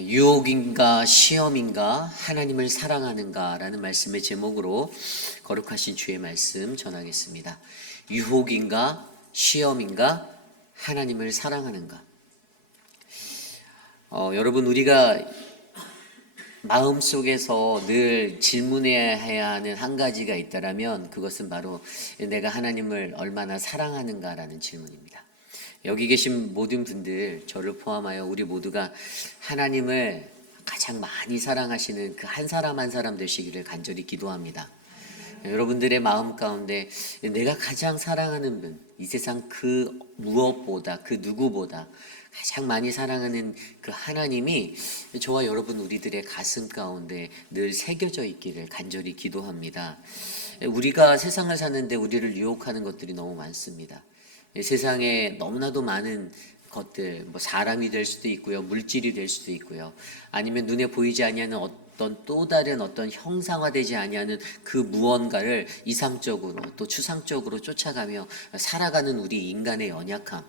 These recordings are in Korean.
유혹인가 시험인가 하나님을 사랑하는가 라는 말씀의 제목으로 거룩하신 주의 말씀 전하겠습니다. 유혹인가 시험인가 하나님을 사랑하는가. 여러분, 우리가 마음속에서 늘 질문해야 하는 한 가지가 있다면 그것은 바로 내가 하나님을 얼마나 사랑하는가라는 질문입니다. 여기 계신 모든 분들, 저를 포함하여 우리 모두가 하나님을 가장 많이 사랑하시는 그 한 사람 한 사람 되시기를 간절히 기도합니다. 여러분들의 마음 가운데 내가 가장 사랑하는 분, 이 세상 그 무엇보다, 그 누구보다 가장 많이 사랑하는 그 하나님이 저와 여러분 우리들의 가슴 가운데 늘 새겨져 있기를 간절히 기도합니다. 우리가 세상을 사는데 우리를 유혹하는 것들이 너무 많습니다. 세상에 너무나도 많은 것들, 사람이 될 수도 있고요, 물질이 될 수도 있고요, 아니면 눈에 보이지 아니하는 어떤 또 다른 어떤 형상화되지 아니하는 그 무언가를 이상적으로 또 추상적으로 쫓아가며 살아가는 우리 인간의 연약함,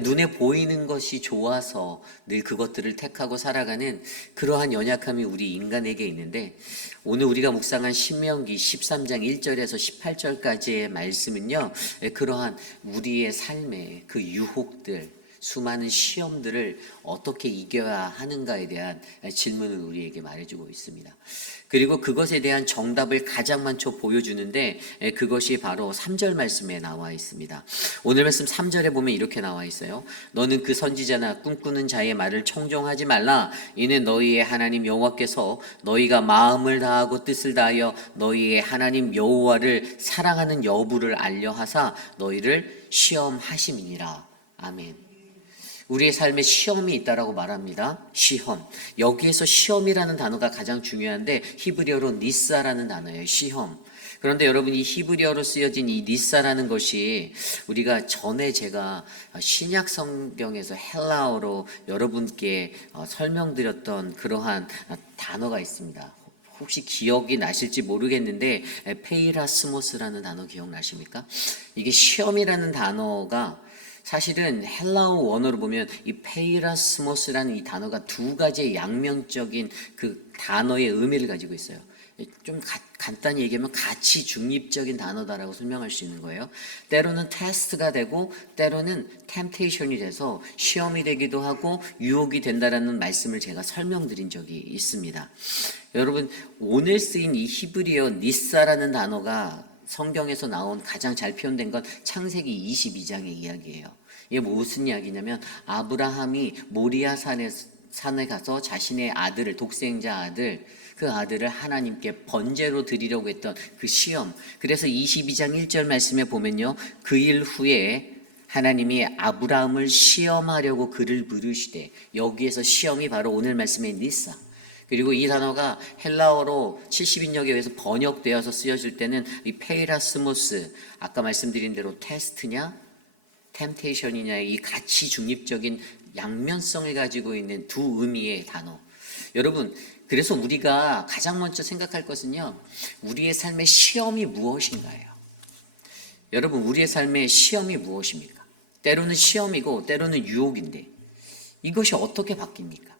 눈에 보이는 것이 좋아서 늘 그것들을 택하고 살아가는 그러한 연약함이 우리 인간에게 있는데, 오늘 우리가 묵상한 신명기 13장 1절에서 18절까지의 말씀은요, 그러한 우리의 삶의 그 유혹들, 수많은 시험들을 어떻게 이겨야 하는가에 대한 질문을 우리에게 말해주고 있습니다. 그리고 그것에 대한 정답을 가장 먼저 보여주는데 그것이 바로 3절 말씀에 나와 있습니다. 오늘 말씀 3절에 보면 이렇게 나와 있어요. 너는 그 선지자나 꿈꾸는 자의 말을 청종하지 말라. 이는 너희의 하나님 여호와께서 너희가 마음을 다하고 뜻을 다하여 너희의 하나님 여호와를 사랑하는 여부를 알려하사 너희를 시험하심이니라. 아멘. 우리의 삶에 시험이 있다라고 말합니다. 시험. 여기에서 시험이라는 단어가 가장 중요한데 히브리어로 니사라는 단어예요. 시험. 그런데 여러분, 이 히브리어로 쓰여진 이 니사라는 것이 우리가 전에 제가 신약 성경에서 헬라어로 여러분께 설명드렸던 그러한 단어가 있습니다. 혹시 기억이 나실지 모르겠는데 페이라스모스라는 단어 기억나십니까? 이게 시험이라는 단어가 사실은 헬라어 원어로 보면 이 페이라스모스라는 이 단어가 두 가지의 양면적인 그 단어의 의미를 가지고 있어요. 좀 간단히 얘기하면 가치 중립적인 단어다라고 설명할 수 있는 거예요. 때로는 테스트가 되고 때로는 템테이션이 돼서 시험이 되기도 하고 유혹이 된다라는 말씀을 제가 설명드린 적이 있습니다. 여러분, 오늘 쓰인 이 히브리어 니사라는 단어가 성경에서 나온 가장 잘 표현된 건 창세기 22장의 이야기예요. 이게 무슨 이야기냐면 아브라함이 모리아 산에 가서 자신의 아들을, 독생자 아들, 그 아들을 하나님께 번제로 드리려고 했던 그 시험. 그래서 22장 1절 말씀에 보면요, 그 일 후에 하나님이 아브라함을 시험하려고 그를 부르시되, 여기에서 시험이 바로 오늘 말씀의 니사. 그리고 이 단어가 헬라어로 70인역에 의해서 번역되어서 쓰여질 때는 이 페이라스모스, 아까 말씀드린 대로 테스트냐 템테이션이냐의 이 가치 중립적인 양면성을 가지고 있는 두 의미의 단어. 여러분, 그래서 우리가 가장 먼저 생각할 것은요, 우리의 삶의 시험이 무엇인가예요. 여러분, 우리의 삶의 시험이 무엇입니까? 때로는 시험이고 때로는 유혹인데 이것이 어떻게 바뀝니까?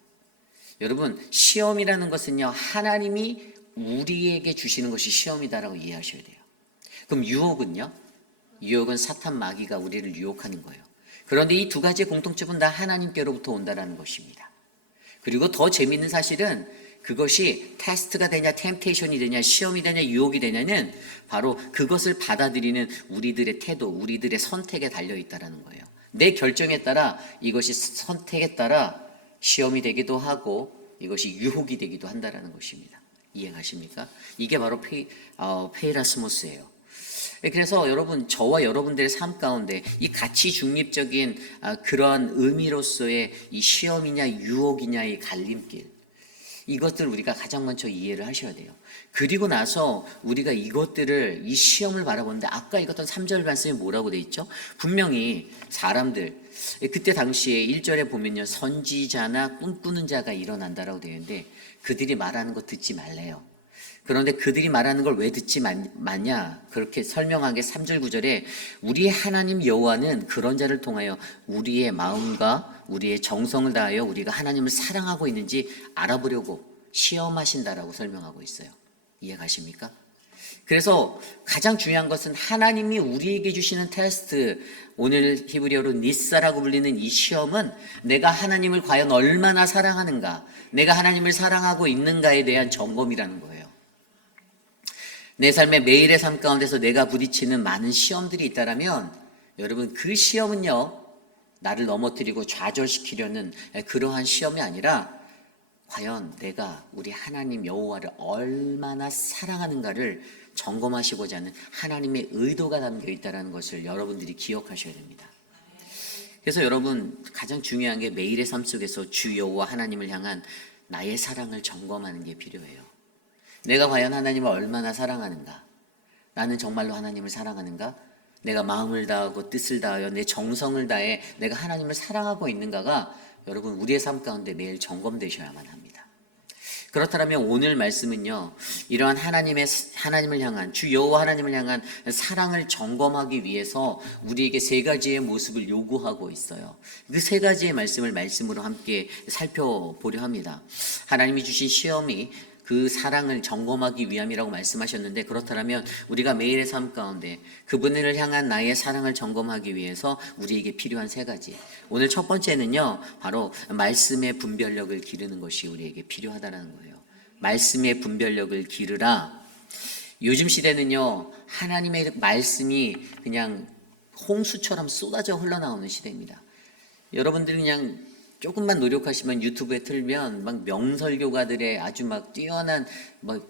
여러분, 시험이라는 것은요, 하나님이 우리에게 주시는 것이 시험이다라고 이해하셔야 돼요. 그럼 유혹은요? 유혹은 사탄 마귀가 우리를 유혹하는 거예요. 그런데 이 두 가지의 공통점은 다 하나님께로부터 온다라는 것입니다. 그리고 더 재미있는 사실은 그것이 테스트가 되냐, 템테이션이 되냐, 시험이 되냐, 유혹이 되냐는 바로 그것을 받아들이는 우리들의 태도, 우리들의 선택에 달려있다라는 거예요. 내 결정에 따라 이것이 선택에 따라 시험이 되기도 하고 이것이 유혹이 되기도 한다라는 것입니다. 이해하십니까? 이게 바로 페이라스모스예요. 그래서 여러분, 저와 여러분들의 삶 가운데 이 가치 중립적인 그러한 의미로서의 이 시험이냐 유혹이냐의 갈림길, 이것들 우리가 가장 먼저 이해를 하셔야 돼요. 그리고 나서 우리가 이것들을, 이 시험을 바라보는데 아까 읽었던 3절 말씀이 뭐라고 돼 있죠? 분명히 사람들, 그때 당시에 1절에 보면요, 선지자나 꿈꾸는 자가 일어난다라고 되어 있는데 그들이 말하는 거 듣지 말래요. 그런데 그들이 말하는 걸 왜 듣지 마냐? 그렇게 설명한 게 3절 9절에 우리의 하나님 여호와는 그런 자를 통하여 우리의 마음과 우리의 정성을 다하여 우리가 하나님을 사랑하고 있는지 알아보려고 시험하신다라고 설명하고 있어요. 이해가십니까? 그래서 가장 중요한 것은 하나님이 우리에게 주시는 테스트, 오늘 히브리어로 니사라고 불리는 이 시험은 내가 하나님을 과연 얼마나 사랑하는가, 내가 하나님을 사랑하고 있는가에 대한 점검이라는 거예요. 내 삶의 매일의 삶 가운데서 내가 부딪히는 많은 시험들이 있다면 여러분 그 시험은요 나를 넘어뜨리고 좌절시키려는 그러한 시험이 아니라 과연 내가 우리 하나님 여호와를 얼마나 사랑하는가를 점검하시고자 하는 하나님의 의도가 담겨 있다는 것을 여러분들이 기억하셔야 됩니다. 그래서 여러분 가장 중요한 게 매일의 삶 속에서 주 여호와 하나님을 향한 나의 사랑을 점검하는 게 필요해요. 내가 과연 하나님을 얼마나 사랑하는가? 나는 정말로 하나님을 사랑하는가? 내가 마음을 다하고 뜻을 다하여 내 정성을 다해 내가 하나님을 사랑하고 있는가가 여러분 우리의 삶 가운데 매일 점검되셔야만 합니다. 그렇다면 오늘 말씀은요, 이러한 하나님을 향한 주 여호와 하나님을 향한 사랑을 점검하기 위해서 우리에게 세 가지의 모습을 요구하고 있어요. 그 세 가지의 말씀으로 함께 살펴보려 합니다. 하나님이 주신 시험이 그 사랑을 점검하기 위함이라고 말씀하셨는데, 그렇다면 우리가 매일의 삶 가운데 그분을 향한 나의 사랑을 점검하기 위해서 우리에게 필요한 세 가지. 오늘 첫 번째는요, 바로 말씀의 분별력을 기르는 것이 우리에게 필요하다는 거예요. 말씀의 분별력을 기르라. 요즘 시대는요, 하나님의 말씀이 그냥 홍수처럼 쏟아져 흘러나오는 시대입니다. 여러분들이 그냥 조금만 노력하시면 유튜브에 틀면 막 명설교가들의 아주 막 뛰어난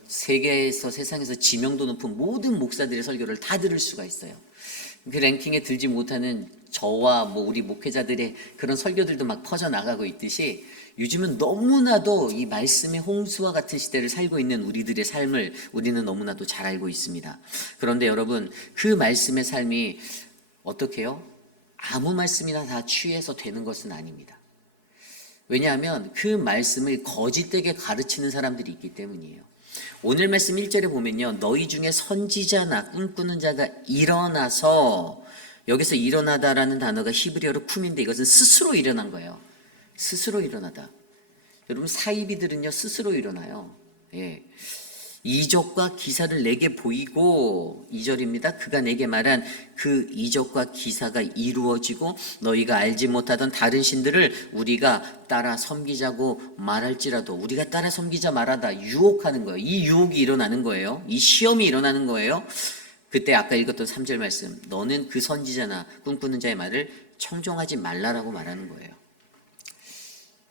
세계에서 세상에서 지명도 높은 모든 목사들의 설교를 다 들을 수가 있어요. 그 랭킹에 들지 못하는 저와 우리 목회자들의 그런 설교들도 막 퍼져나가고 있듯이 요즘은 너무나도 이 말씀의 홍수와 같은 시대를 살고 있는 우리들의 삶을 우리는 너무나도 잘 알고 있습니다. 그런데 여러분 그 말씀의 삶이 어떻게 해요? 아무 말씀이나 다 취해서 되는 것은 아닙니다. 왜냐하면 그 말씀을 거짓되게 가르치는 사람들이 있기 때문이에요. 오늘 말씀 1절에 보면요, 너희 중에 선지자나 꿈꾸는 자가 일어나서, 여기서 일어나다라는 단어가 히브리어로 쿰인데 이것은 스스로 일어난 거예요. 스스로 일어나다. 여러분 사이비들은요 스스로 일어나요. 예. 이적과 기사를 내게 보이고, 2절입니다. 그가 내게 말한 그 이적과 기사가 이루어지고 너희가 알지 못하던 다른 신들을 우리가 따라 섬기자고 말할지라도, 우리가 따라 섬기자 말하다 유혹하는 거예요. 이 유혹이 일어나는 거예요. 이 시험이 일어나는 거예요. 그때 아까 읽었던 3절 말씀, 너는 그 선지자나 꿈꾸는 자의 말을 청종하지 말라라고 말하는 거예요.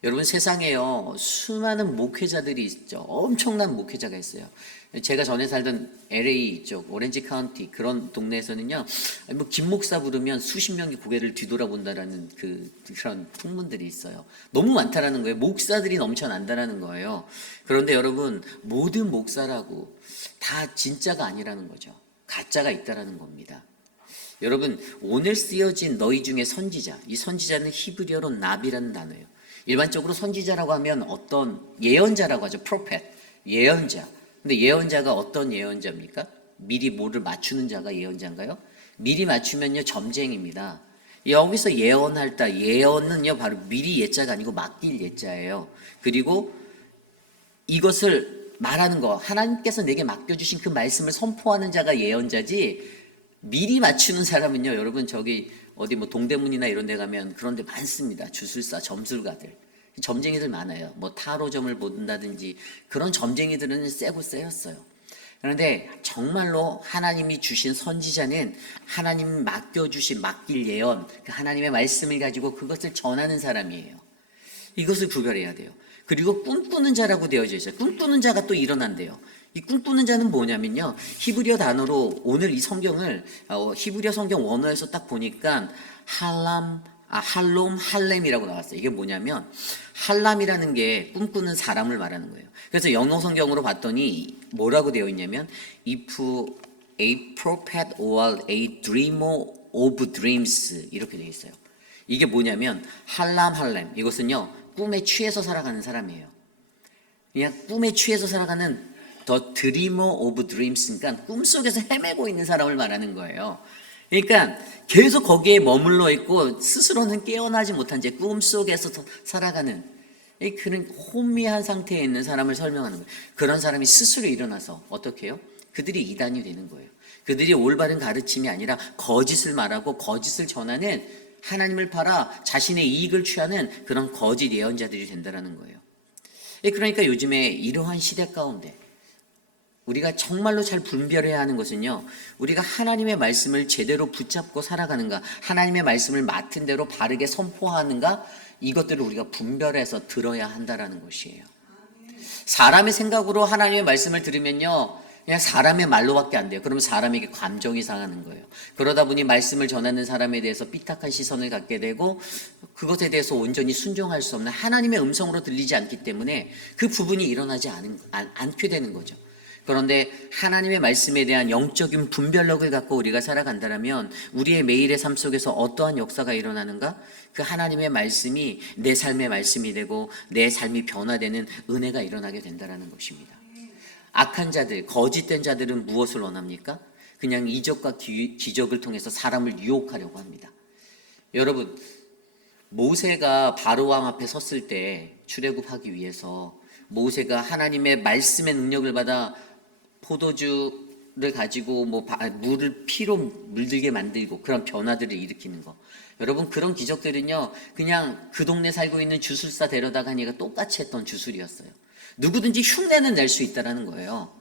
여러분 세상에요 수많은 목회자들이 있죠. 엄청난 목회자가 있어요. 제가 전에 살던 LA 이쪽 오렌지 카운티 그런 동네에서는요, 김 목사 부르면 수십 명이 고개를 뒤돌아본다라는 그런 풍문들이 있어요. 너무 많다라는 거예요. 목사들이 넘쳐난다라는 거예요. 그런데 여러분 모든 목사라고 다 진짜가 아니라는 거죠. 가짜가 있다라는 겁니다. 여러분 오늘 쓰여진 너희 중에 선지자, 이 선지자는 히브리어로 나비라는 단어예요. 일반적으로 선지자라고 하면 어떤 예언자라고 하죠. 프로펫, 예언자. 근데 예언자가 어떤 예언자입니까? 미리 뭐를 맞추는 자가 예언자인가요? 미리 맞추면요 점쟁입니다. 여기서 예언할 때 예언은요 바로 미리 예자가 아니고 맡길 예자예요. 그리고 이것을 말하는 거, 하나님께서 내게 맡겨주신 그 말씀을 선포하는 자가 예언자지, 미리 맞추는 사람은요 여러분 저기 어디 동대문이나 이런 데 가면 그런 데 많습니다. 주술사, 점술가들. 점쟁이들 많아요. 타로점을 본다든지 그런 점쟁이들은 세고 세였어요. 그런데 정말로 하나님이 주신 선지자는 하나님이 맡겨주신 맡길 예언, 하나님의 말씀을 가지고 그것을 전하는 사람이에요. 이것을 구별해야 돼요. 그리고 꿈꾸는 자라고 되어져 있어요. 꿈꾸는 자가 또 일어난대요. 이 꿈꾸는 자는 뭐냐면요, 히브리어 단어로 오늘 이 성경을 히브리어 성경 원어에서 딱 보니까 할롬, 할렘이라고 나왔어요. 이게 뭐냐면 할람이라는 게 꿈꾸는 사람을 말하는 거예요. 그래서 영어 성경으로 봤더니 뭐라고 되어 있냐면 if a prophet or a dreamer of dreams 이렇게 되어 있어요. 이게 뭐냐면 할렘 이것은요 꿈에 취해서 살아가는 사람이에요. 그냥 꿈에 취해서 살아가는 더 드리머 오브 드림스, 그러니까 꿈속에서 헤매고 있는 사람을 말하는 거예요. 그러니까 계속 거기에 머물러 있고 스스로는 깨어나지 못한 채 꿈속에서 살아가는 그런 혼미한 상태에 있는 사람을 설명하는 거예요. 그런 사람이 스스로 일어나서 어떻게 해요? 그들이 이단이 되는 거예요. 그들이 올바른 가르침이 아니라 거짓을 말하고 거짓을 전하는, 하나님을 팔아 자신의 이익을 취하는 그런 거짓 예언자들이 된다는 거예요. 그러니까 요즘에 이러한 시대 가운데 우리가 정말로 잘 분별해야 하는 것은요, 우리가 하나님의 말씀을 제대로 붙잡고 살아가는가, 하나님의 말씀을 맡은 대로 바르게 선포하는가, 이것들을 우리가 분별해서 들어야 한다라는 것이에요. 사람의 생각으로 하나님의 말씀을 들으면요, 그냥 사람의 말로밖에 안 돼요. 그러면 사람에게 감정이 상하는 거예요. 그러다 보니 말씀을 전하는 사람에 대해서 삐딱한 시선을 갖게 되고, 그것에 대해서 온전히 순종할 수 없는, 하나님의 음성으로 들리지 않기 때문에 그 부분이 일어나지 않게 되는 거죠. 그런데 하나님의 말씀에 대한 영적인 분별력을 갖고 우리가 살아간다면 우리의 매일의 삶 속에서 어떠한 역사가 일어나는가? 그 하나님의 말씀이 내 삶의 말씀이 되고 내 삶이 변화되는 은혜가 일어나게 된다는 것입니다. 악한 자들, 거짓된 자들은 무엇을 원합니까? 그냥 이적과 기적을 통해서 사람을 유혹하려고 합니다. 여러분, 모세가 바로왕 앞에 섰을 때 출애굽하기 위해서 모세가 하나님의 말씀의 능력을 받아 포도주를 가지고 물을 피로 물들게 만들고 그런 변화들을 일으키는 거. 여러분, 그런 기적들은요, 그냥 그 동네 살고 있는 주술사 데려다가 하니까 똑같이 했던 주술이었어요. 누구든지 흉내는 낼 수 있다는 거예요.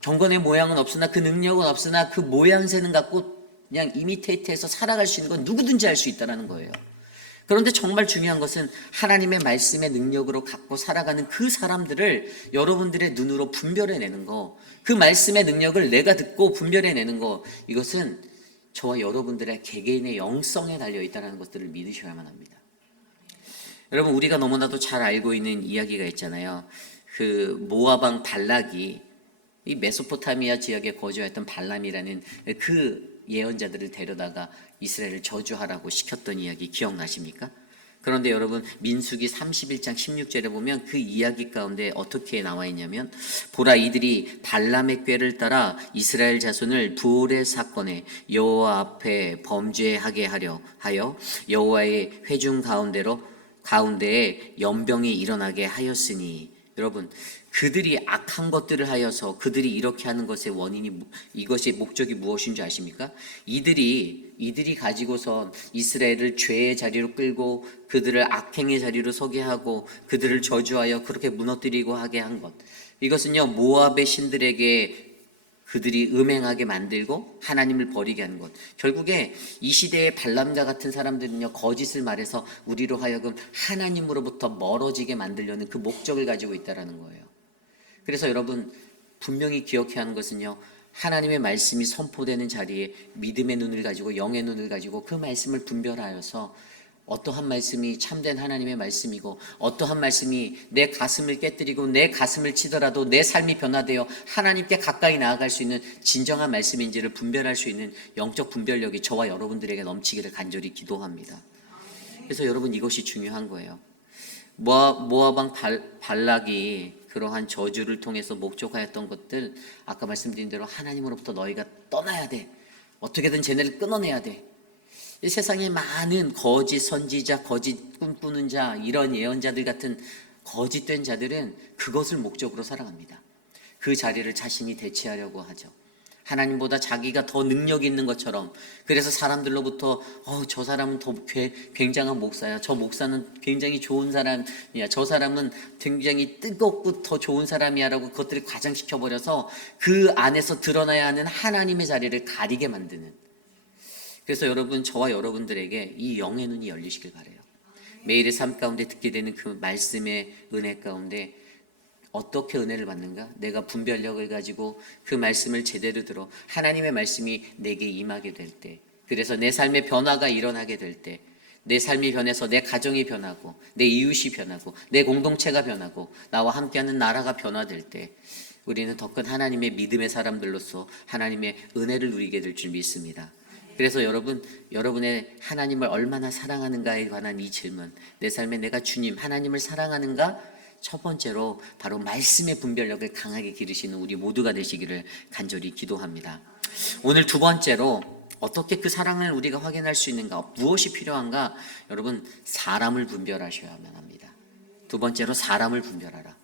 경건의 모양은 없으나, 그 능력은 없으나 그 모양새는 갖고 그냥 이미테이트해서 살아갈 수 있는 건 누구든지 할 수 있다는 거예요. 그런데 정말 중요한 것은 하나님의 말씀의 능력으로 갖고 살아가는 그 사람들을 여러분들의 눈으로 분별해내는 거, 그 말씀의 능력을 내가 듣고 분별해내는 거, 이것은 저와 여러분들의 개개인의 영성에 달려있다는 것들을 믿으셔야만 합니다. 여러분, 우리가 너무나도 잘 알고 있는 이야기가 있잖아요. 그 모아방 발락이 이 메소포타미아 지역에 거주했던 발람이라는 그 예언자들을 데려다가 이스라엘을 저주하라고 시켰던 이야기 기억나십니까? 그런데 여러분, 민수기 31장 16절에 보면 그 이야기 가운데 어떻게 나와 있냐면, 보라, 이들이 발람의 꾀를 따라 이스라엘 자손을 부올의 사건에 여호와 앞에 범죄하게 하여 여호와의 회중 가운데에 연병이 일어나게 하였으니. 여러분, 그들이 악한 것들을 하여서 그들이 이렇게 하는 것의 원인이, 이것의 목적이 무엇인 줄 아십니까? 이들이 가지고선 이스라엘을 죄의 자리로 끌고 그들을 악행의 자리로 서게 하고 그들을 저주하여 그렇게 무너뜨리고 하게 한 것, 이것은요, 모압의 신들에게 그들이 음행하게 만들고 하나님을 버리게 하는 것. 결국에 이 시대의 발람과 같은 사람들은요, 거짓을 말해서 우리로 하여금 하나님으로부터 멀어지게 만들려는 그 목적을 가지고 있다는 거예요. 그래서 여러분, 분명히 기억해야 하는 것은요, 하나님의 말씀이 선포되는 자리에 믿음의 눈을 가지고, 영의 눈을 가지고 그 말씀을 분별하여서 어떠한 말씀이 참된 하나님의 말씀이고 어떠한 말씀이 내 가슴을 깨뜨리고 내 가슴을 치더라도 내 삶이 변화되어 하나님께 가까이 나아갈 수 있는 진정한 말씀인지를 분별할 수 있는 영적 분별력이 저와 여러분들에게 넘치기를 간절히 기도합니다. 그래서 여러분, 이것이 중요한 거예요. 모아방 발락이 그러한 저주를 통해서 목적하였던 것들, 아까 말씀드린 대로 하나님으로부터 너희가 떠나야 돼. 어떻게든 쟤네를 끊어내야 돼. 이 세상에 많은 거짓 선지자, 거짓 꿈꾸는 자, 이런 예언자들 같은 거짓된 자들은 그것을 목적으로 살아갑니다. 그 자리를 자신이 대체하려고 하죠. 하나님보다 자기가 더 능력 있는 것처럼. 그래서 사람들로부터 저 사람은 더 굉장한 목사야, 저 목사는 굉장히 좋은 사람이야, 저 사람은 굉장히 뜨겁고 더 좋은 사람이야 라고 그것들을 과장시켜버려서 그 안에서 드러나야 하는 하나님의 자리를 가리게 만드는. 그래서 여러분, 저와 여러분들에게 이 영의 눈이 열리시길 바라요. 매일의 삶 가운데 듣게 되는 그 말씀의 은혜 가운데 어떻게 은혜를 받는가? 내가 분별력을 가지고 그 말씀을 제대로 들어 하나님의 말씀이 내게 임하게 될 때, 그래서 내 삶의 변화가 일어나게 될 때, 내 삶이 변해서 내 가정이 변하고 내 이웃이 변하고 내 공동체가 변하고 나와 함께하는 나라가 변화될 때, 우리는 더 큰 하나님의 믿음의 사람들로서 하나님의 은혜를 누리게 될 줄 믿습니다. 그래서 여러분의 하나님을 얼마나 사랑하는가에 관한 이 질문, 내 삶에 내가 주님, 하나님을 사랑하는가? 첫 번째로 바로 말씀의 분별력을 강하게 기르시는 우리 모두가 되시기를 간절히 기도합니다. 오늘 두 번째로 어떻게 그 사랑을 우리가 확인할 수 있는가, 무엇이 필요한가? 여러분, 사람을 분별하셔야만 합니다. 두 번째로 사람을 분별하라.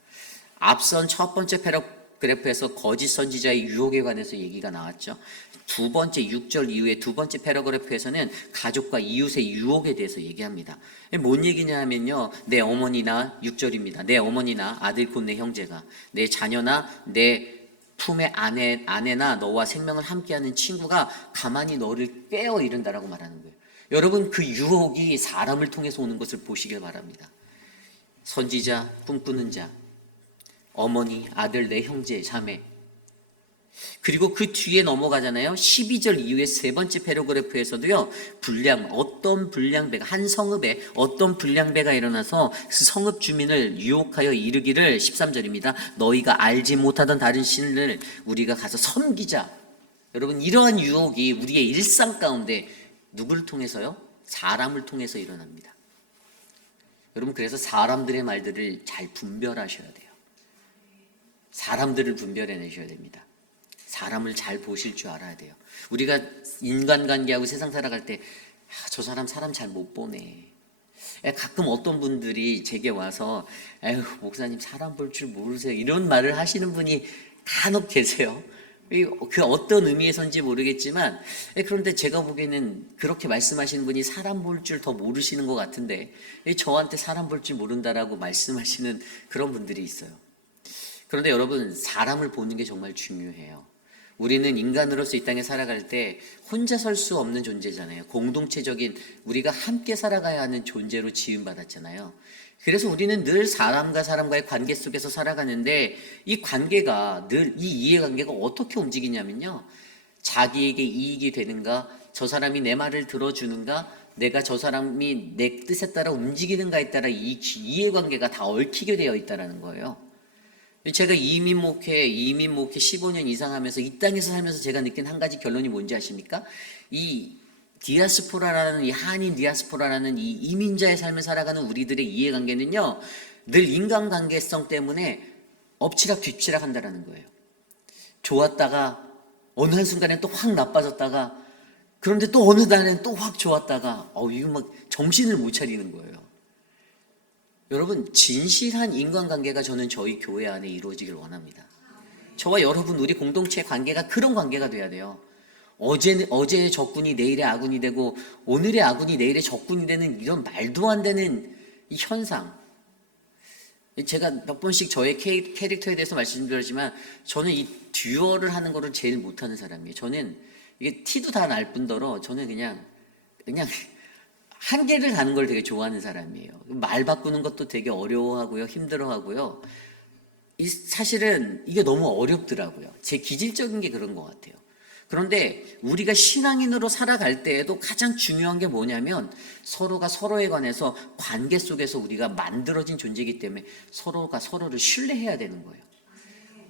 앞선 첫 번째 패러그래프에서 거짓 선지자의 유혹에 관해서 얘기가 나왔죠. 두 번째 6절 이후에 두 번째 패러그래프에서는 가족과 이웃의 유혹에 대해서 얘기합니다. 뭔 얘기냐 하면요, 내 어머니나 6절입니다. 내 어머니나 아들 곧 내 형제가, 내 자녀나 내 품의 아내나 너와 생명을 함께하는 친구가 가만히 너를 꿰어 이른다라고 말하는 거예요. 여러분, 그 유혹이 사람을 통해서 오는 것을 보시길 바랍니다. 선지자, 꿈꾸는 자, 어머니, 아들, 내 형제, 자매. 그리고 그 뒤에 넘어가잖아요. 12절 이후에 세 번째 패러그래프에서도요, 어떤 불량배가, 한 성읍에 어떤 불량배가 일어나서 그 성읍 주민을 유혹하여 이르기를, 13절입니다. 너희가 알지 못하던 다른 신을 우리가 가서 섬기자. 여러분, 이러한 유혹이 우리의 일상 가운데 누구를 통해서요? 사람을 통해서 일어납니다. 여러분, 그래서 사람들의 말들을 잘 분별하셔야 돼요. 사람들을 분별해내셔야 됩니다. 사람을 잘 보실 줄 알아야 돼요. 우리가 인간관계하고 세상 살아갈 때 저 사람 잘 못 보네. 가끔 어떤 분들이 제게 와서 에휴, 목사님 사람 볼 줄 모르세요, 이런 말을 하시는 분이 간혹 계세요. 그 어떤 의미에서인지 모르겠지만, 그런데 제가 보기에는 그렇게 말씀하시는 분이 사람 볼 줄 더 모르시는 것 같은데 저한테 사람 볼 줄 모른다라고 말씀하시는 그런 분들이 있어요. 그런데 여러분, 사람을 보는 게 정말 중요해요. 우리는 인간으로서 이 땅에 살아갈 때 혼자 설 수 없는 존재잖아요. 공동체적인, 우리가 함께 살아가야 하는 존재로 지음받았잖아요. 그래서 우리는 늘 사람과 사람과의 관계 속에서 살아가는데, 이 관계가 늘, 이 이해관계가 어떻게 움직이냐면요, 자기에게 이익이 되는가, 저 사람이 내 말을 들어주는가, 내가 저 사람이 내 뜻에 따라 움직이는가에 따라 이 이해관계가 다 얽히게 되어 있다는 거예요. 제가 이민 목회 15년 이상 하면서 이 땅에서 살면서 제가 느낀 한 가지 결론이 뭔지 아십니까? 이 디아스포라라는, 이 한인 디아스포라라는 이 이민자의 삶을 살아가는 우리들의 이해관계는요, 늘 인간관계성 때문에 엎치락 뒤치락 한다는 거예요. 좋았다가 어느 한순간에 또 확 나빠졌다가, 그런데 또 어느 날엔 또 확 좋았다가, 이거 막 정신을 못 차리는 거예요. 여러분, 진실한 인간관계가 저는 저희 교회 안에 이루어지길 원합니다. 저와 여러분, 우리 공동체 관계가 그런 관계가 돼야 돼요. 어제의 적군이 내일의 아군이 되고 오늘의 아군이 내일의 적군이 되는 이런 말도 안 되는 이 현상. 제가 몇 번씩 저의 캐릭터에 대해서 말씀드렸지만, 저는 이 듀얼을 하는 거를 제일 못하는 사람이에요. 저는 이게 티도 다 날 뿐더러 저는 그냥 한계를 가는 걸 되게 좋아하는 사람이에요. 말 바꾸는 것도 되게 어려워하고요, 힘들어하고요. 사실은 이게 너무 어렵더라고요. 제 기질적인 게 그런 것 같아요. 그런데 우리가 신앙인으로 살아갈 때에도 가장 중요한 게 뭐냐면, 서로가 서로에 관해서 관계 속에서 우리가 만들어진 존재이기 때문에 서로가 서로를 신뢰해야 되는 거예요.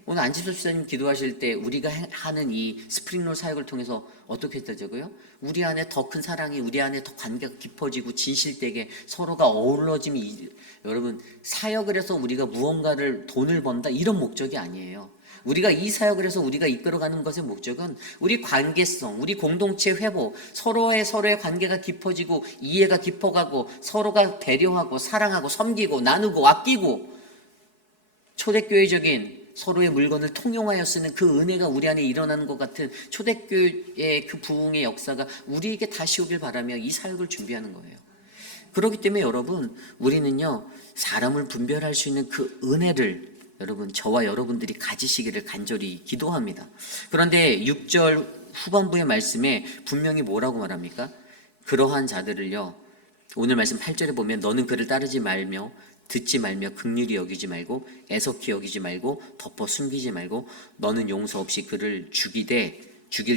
오늘 안지수 집사님 기도하실 때 우리가 하는 이 스프링롤 사역을 통해서 어떻게 했다고요? 우리 안에 더 큰 사랑이, 우리 안에 더 관계가 깊어지고 진실되게 서로가 어우러짐이, 여러분, 사역을 해서 우리가 무언가를 돈을 번다 이런 목적이 아니에요. 우리가 이 사역을 해서 우리가 이끌어가는 것의 목적은 우리 관계성, 우리 공동체 회복, 서로의 관계가 깊어지고 이해가 깊어가고 서로가 배려하고 사랑하고 섬기고 나누고 아끼고, 초대교회적인 서로의 물건을 통용하여 쓰는 그 은혜가 우리 안에 일어나는 것 같은 초대교회의 그 부흥의 역사가 우리에게 다시 오길 바라며 이 사역을 준비하는 거예요. 그렇기 때문에 여러분, 우리는요, 사람을 분별할 수 있는 그 은혜를 여러분, 저와 여러분들이 가지시기를 간절히 기도합니다. 그런데 6절 후반부의 말씀에 분명히 뭐라고 말합니까? 그러한 자들을요, 오늘 말씀 8절에 보면 너는 그를 따르지 말며 듣지 말며 긍휼히 여기지 말고 애석히 여기지 말고 덮어 숨기지 말고 너는 용서 없이 그를 죽일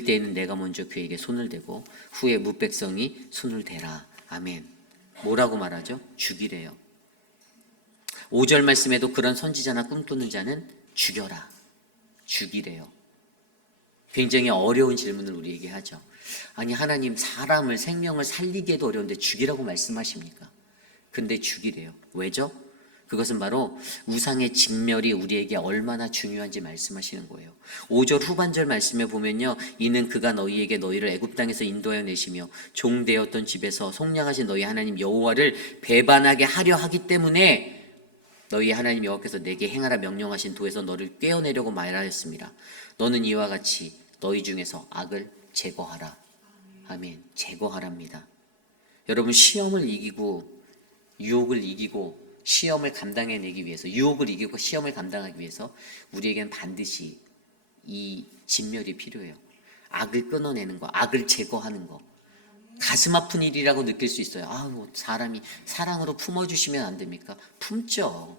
때에는 내가 먼저 그에게 손을 대고 후에 무백성이 손을 대라. 아멘. 뭐라고 말하죠? 죽이래요. 5절 말씀에도 그런 선지자나 꿈꾸는 자는 죽여라. 죽이래요. 굉장히 어려운 질문을 우리에게 하죠. 아니, 하나님, 사람을, 생명을 살리기에도 어려운데 죽이라고 말씀하십니까? 근데 죽이래요. 왜죠? 그것은 바로 우상의 직멸이 우리에게 얼마나 중요한지 말씀하시는 거예요. 5절 후반절 말씀에 보면요, 이는 그가 너희에게 너희를 애굽 땅에서 인도하여 내시며 종되었던 집에서 속량하신 너희 하나님 여호와를 배반하게 하려 하기 때문에 너희 하나님 여호와께서 내게 행하라 명령하신 도에서 너를 꿰어내려고 말하였습니다. 너는 이와 같이 너희 중에서 악을 제거하라. 아멘. 제거하랍니다. 여러분, 시험을 이기고 유혹을 이기고 시험을 감당해내기 위해서, 유혹을 이기고 시험을 감당하기 위해서 우리에겐 반드시 이 진멸이 필요해요. 악을 끊어내는 거, 악을 제거하는 거. 가슴 아픈 일이라고 느낄 수 있어요. 사람이 사랑으로 품어주시면 안 됩니까? 품죠.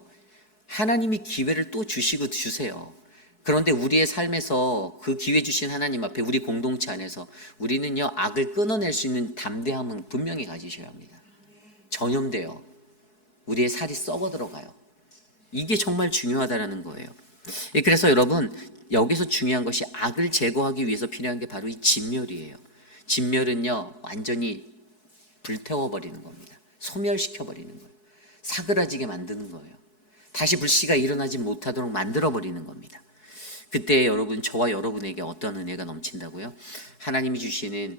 하나님이 기회를 또 주시고 주세요. 그런데 우리의 삶에서 그 기회 주신 하나님 앞에, 우리 공동체 안에서 우리는요, 악을 끊어낼 수 있는 담대함은 분명히 가지셔야 합니다. 전염돼요. 우리의 살이 썩어 들어가요. 이게 정말 중요하다라는 거예요. 그래서 여러분, 여기서 중요한 것이 악을 제거하기 위해서 필요한 게 바로 이 진멸이에요. 진멸은요, 완전히 불태워버리는 겁니다. 소멸시켜버리는 거예요. 사그라지게 만드는 거예요. 다시 불씨가 일어나지 못하도록 만들어버리는 겁니다. 그때 여러분, 저와 여러분에게 어떤 은혜가 넘친다고요? 하나님이 주시는